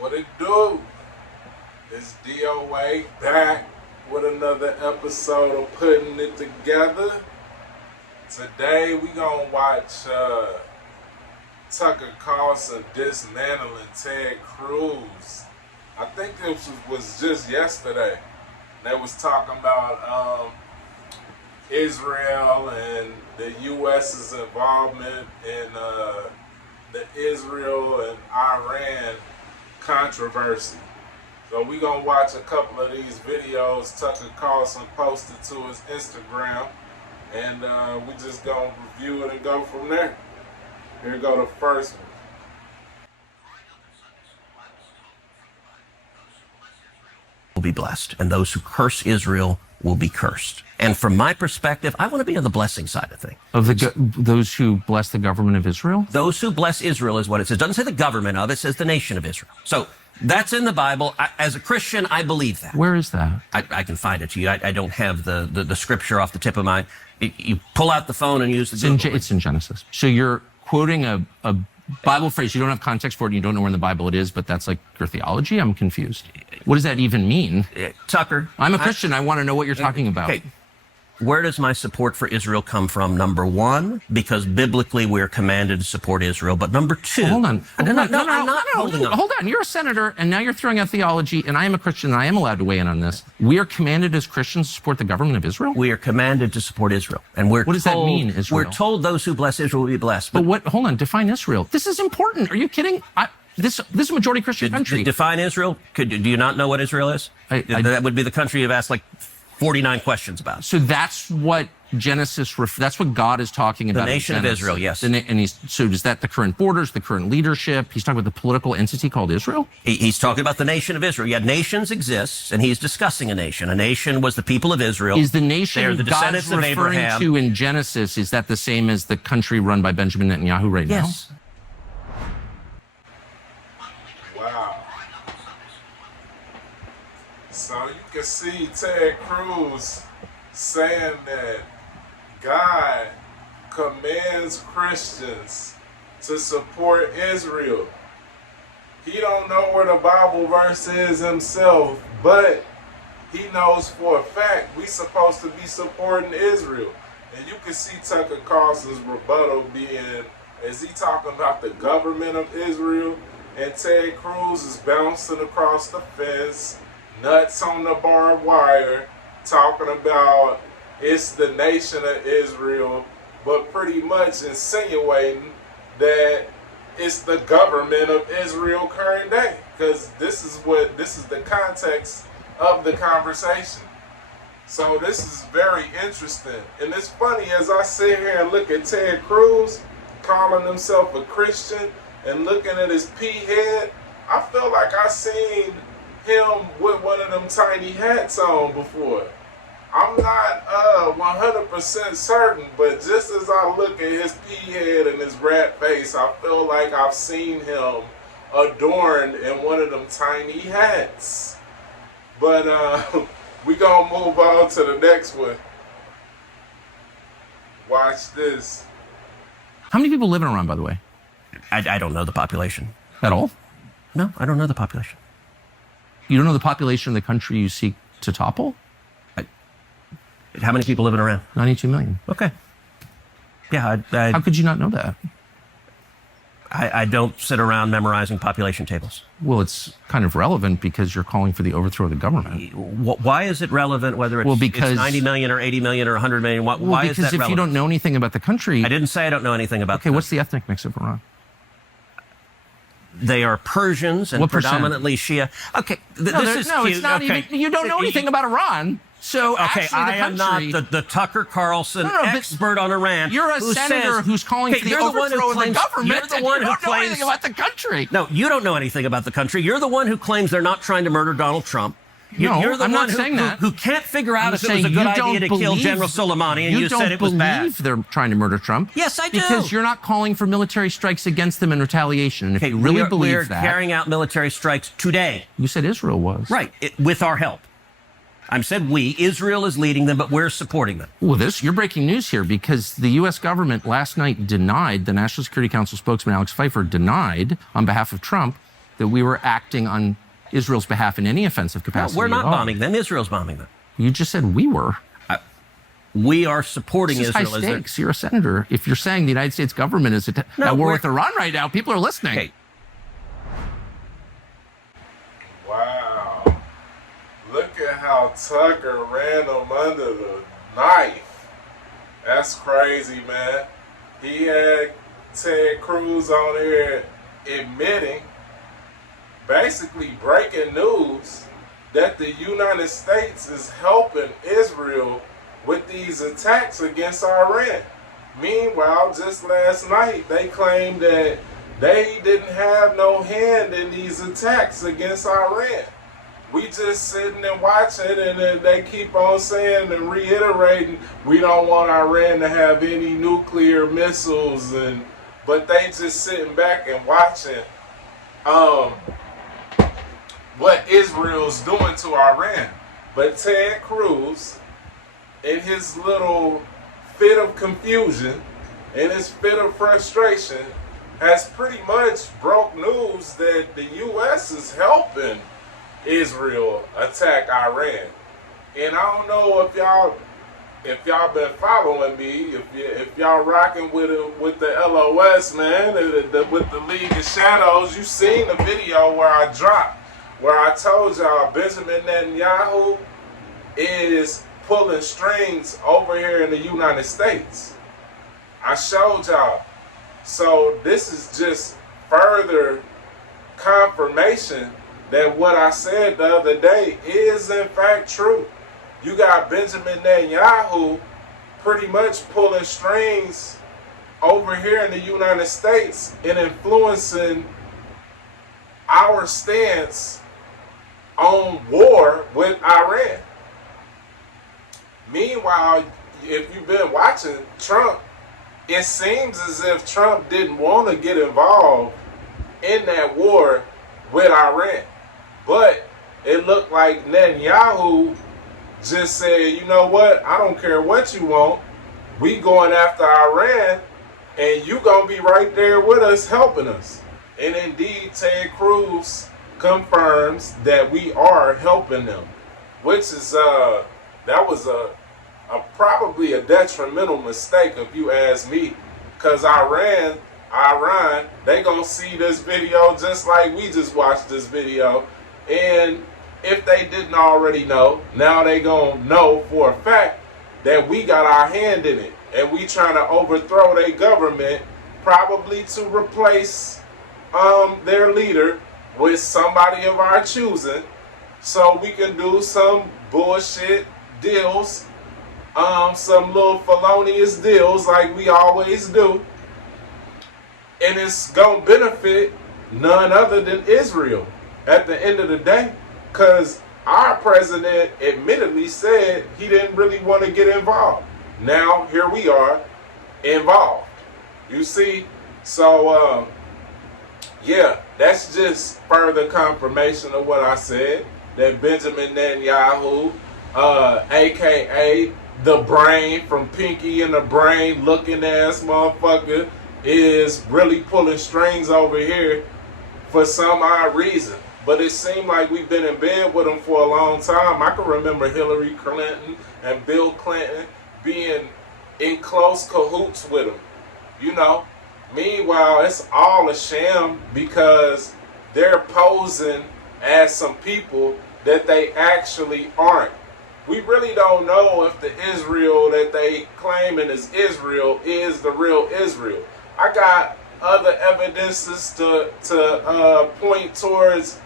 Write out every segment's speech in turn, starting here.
What it do? It's DOA back with another episode of Putting It Together. Today we gonna watch Tucker Carlson dismantling Ted Cruz. I think this was just yesterday. They was talking about Israel and the U.S.'s involvement in the Israel and Iran controversy. So we gonna watch a couple of these videos Tucker Carlson posted to his Instagram, and we just gonna review it and go from there. Here go the first one. Will be blessed, and those who curse Israel will be cursed. And from my perspective, I want to be on the blessing side of things. Of those who bless the government of Israel? Those who bless Israel is what it says. It doesn't say the government of it, says the nation of Israel. So that's in the Bible. As a Christian, I believe that. Where is that? I can find it to you. I don't have the scripture off the tip of my... You pull out the phone and use the Google. It's in Genesis. So you're quoting a Bible phrase. You don't have context for it. And you don't know where in the Bible it is, but that's like your theology? I'm confused. What does that even mean? Tucker. I'm a Christian. I want to know what you're talking about. Okay. Where does my support for Israel come from? Number one, because biblically we're commanded to support Israel. But number two... Hold on. I'm not holding on. Hold on. You're a senator, and now you're throwing out theology, and I am a Christian, and I am allowed to weigh in on this. We are commanded as Christians to support the government of Israel? We are commanded to support Israel. And what does that mean, Israel? We're told those who bless Israel will be blessed. But what? Hold on. Define Israel. This is important. Are you kidding? This is a majority Christian country. Define Israel? Do you not know what Israel is? That would be the country you've asked like 49 questions about. So that's what Genesis, that's what God is talking about. The nation of Israel, yes. So is that the current borders, the current leadership? He's talking about the political entity called Israel? He's talking about the nation of Israel. Yeah, nations exist, and he's discussing a nation. A nation was the people of Israel. Is the nation They're the descendants God's of referring Abraham. to in Genesis, is that the same as the country run by Benjamin Netanyahu right now? Yes. Wow. So you can see Ted Cruz saying that God commands Christians to support Israel. He don't know where the Bible verse is himself, but he knows for a fact we supposed to be supporting Israel. And you can see Tucker Carlson's rebuttal being, is he talking about the government of Israel? And Ted Cruz is bouncing across the fence, nuts on the barbed wire, talking about it's the nation of Israel, but pretty much insinuating that it's the government of Israel current day, because this is the context of the conversation. So this is very interesting, and it's funny as I sit here and look at Ted Cruz calling himself a Christian and looking at his pea head, I feel like I seen him with one of them tiny hats on before. I'm not 100% certain, but just as I look at his pea head and his rat face, I feel like I've seen him adorned in one of them tiny hats. But we gonna move on to the next one. Watch this. How many people live in Iran, by the way? I don't know the population. At all? No, I don't know the population. You don't know the population of the country you seek to topple? How many people live in Iran? 92 million. Okay. Yeah, How could you not know that? I don't sit around memorizing population tables. Well, it's kind of relevant because you're calling for the overthrow of the government. Why is it relevant whether it's 90 million or 80 million or 100 million? Why is that relevant? Because if you don't know anything about the country... I didn't say I don't know anything about Okay, what's the ethnic mix of Iran? They are Persians and predominantly Shia. Okay, this is cute. It's not even... You don't know anything about Iran. So okay, I am not the Tucker Carlson expert on Iran. You're a senator who's calling for the overthrow of the government. You're the one who don't know anything about the country. No, you don't know anything about the country. You're the one who claims they're not trying to murder Donald Trump. You're the one who can't figure out if it was a good idea to kill General Soleimani, and you said it was bad. You don't believe they're trying to murder Trump. Yes, I do. Because you're not calling for military strikes against them in retaliation. And if you really believe that... We're carrying out military strikes today. You said Israel was. Right, with our help. I said we. Israel is leading them, but we're supporting them. Well, you're breaking news here, because the U.S. government last night denied, the National Security Council spokesman Alex Pfeiffer denied, on behalf of Trump, that we were acting on Israel's behalf in any offensive capacity. No, we're not bombing them. Israel's bombing them. You just said we were. We are supporting this is Israel. High stakes. You're a senator. If you're saying the United States government is at war with Iran right now, people are listening. Okay. Wow. Look at how Tucker ran him under the knife. That's crazy, man. He had Ted Cruz on here admitting, basically breaking news, that the United States is helping Israel with these attacks against Iran. Meanwhile, just last night, they claimed that they didn't have no hand in these attacks against Iran. We just sitting and watching, and then they keep on saying and reiterating, we don't want Iran to have any nuclear missiles, but they just sitting back and watching what Israel's doing to Iran. But Ted Cruz, in his little fit of confusion, in his fit of frustration, has pretty much broke news that the U.S. is helping Israel attack Iran. And I don't know if y'all been following me, if y'all rocking with the LOS, man, with the League of Shadows. You seen the video where I told y'all Benjamin Netanyahu is pulling strings over here in the United States. I showed y'all. So this is just further confirmation that what I said the other day is in fact true. You got Benjamin Netanyahu pretty much pulling strings over here in the United States and influencing our stance on war with Iran. Meanwhile, if you've been watching Trump, it seems as if Trump didn't want to get involved in that war with Iran. But it looked like Netanyahu just said, you know what, I don't care what you want. We going after Iran, and you going to be right there with us helping us. And indeed, Ted Cruz confirms that we are helping them, which is, that was probably a detrimental mistake if you ask me, because Iran, they gonna see this video just like we just watched this video, and if they didn't already know, now they gonna know for a fact that we got our hand in it, and we trying to overthrow their government, probably to replace their leader with somebody of our choosing, so we can do some bullshit deals, some little felonious deals like we always do. And it's going to benefit none other than Israel at the end of the day, because our president admittedly said he didn't really want to get involved. Now, here we are, involved. You see? So, yeah, that's just further confirmation of what I said, that Benjamin Netanyahu, a.k.a. the brain from Pinky and the Brain looking ass motherfucker, is really pulling strings over here for some odd reason. But it seemed like we've been in bed with him for a long time. I can remember Hillary Clinton and Bill Clinton being in close cahoots with him, you know. Meanwhile, it's all a sham because they're posing as some people that they actually aren't. We really don't know if the Israel that they claiming is Israel is the real Israel. I got other evidences to point towards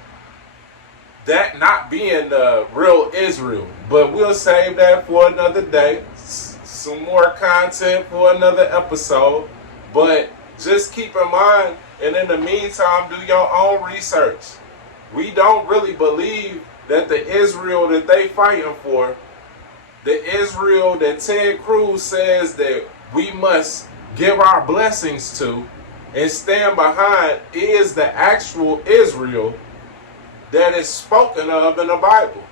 that not being the real Israel, but we'll save that for another day. Some more content for another episode, but just keep in mind, and in the meantime, do your own research. We don't really believe that the Israel that they fighting for, the Israel that Ted Cruz says that we must give our blessings to and stand behind, is the actual Israel that is spoken of in the Bible.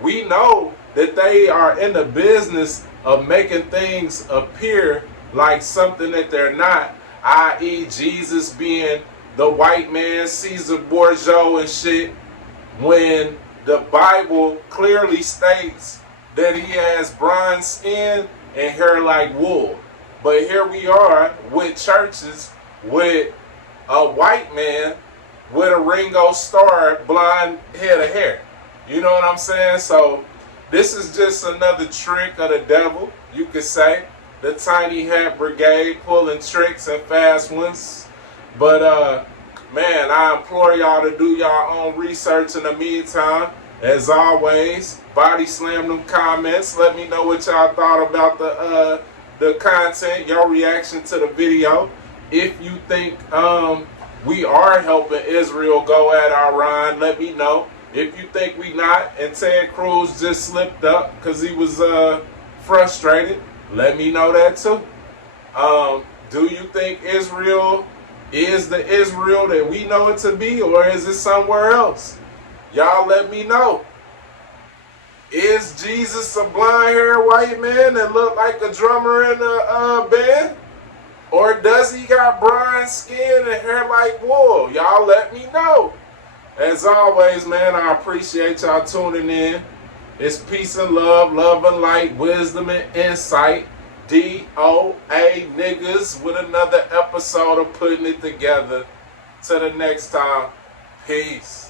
We know that they are in the business of making things appear like something that they're not, i.e. Jesus being the white man, Caesar Borgia and shit, when the Bible clearly states that he has bronze skin and hair like wool. But here we are with churches with a white man with a Ringo Starr blonde head of hair. You know what I'm saying? So this is just another trick of the devil, you could say. The tiny hat brigade pulling tricks and fast ones. But man, I implore y'all to do y'all own research in the meantime. As always, body slam them comments. Let me know what y'all thought about the content, your reaction to the video. If you think we are helping Israel go at Iran, let me know. If you think we not, and Ted Cruz just slipped up because he was frustrated, let me know that too. Do you think Israel is the Israel that we know it to be, or is it somewhere else? Y'all let me know. Is Jesus a blonde-haired white man that look like a drummer in a band? Or does he got bronze skin and hair like wool? Y'all let me know. As always, man, I appreciate y'all tuning in. It's peace and love, love and light, wisdom and insight. DOA niggas with another episode of Putting It Together. Till the next time, peace.